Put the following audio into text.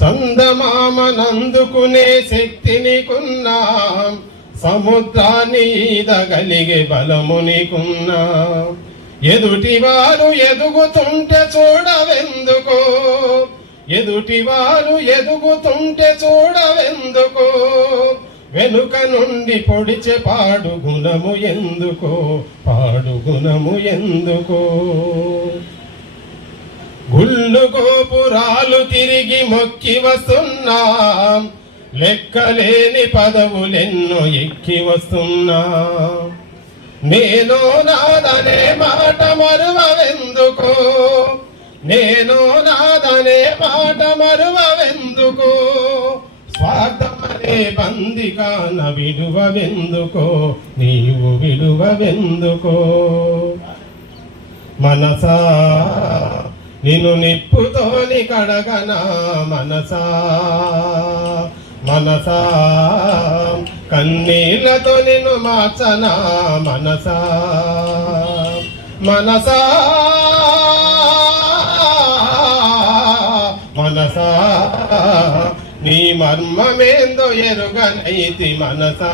సందమామనందుకునే శక్తిని కున్నా. సముద్రాన్ని ఈదగలిగే బలముని నీకున్నా. ఎదుటి వారు ఎదుగుతుంటే చూడవెందుకు? ఎదుటి వారు ఎదుగుతుంటే చూడవెందుకు? వెనుక నుండి పొడిచే పాడు గుణము ఎందుకో? పాడు గుణము ఎందుకో? గోపురాలు తిరిగి మొక్కి వస్తున్నా. లెక్కలేని పదవులెన్నో ఎక్కి వస్తున్నా. నేను నాదనే మాట మరువెందుకు నేను నాదనే మాట మరువెందుకు స్వార్థమనే బందికాన విడువవెందుకో నీవు విడువవెందుకో మనసా నిన్ను నిప్పుతోని కడగనా మనసా? మనసా? కన్నీళ్ళతో నిన్ను మార్చనా మనసా? మనసా? మనసా? నీ మర్మమేందో ఎరుగనైతి మనసా?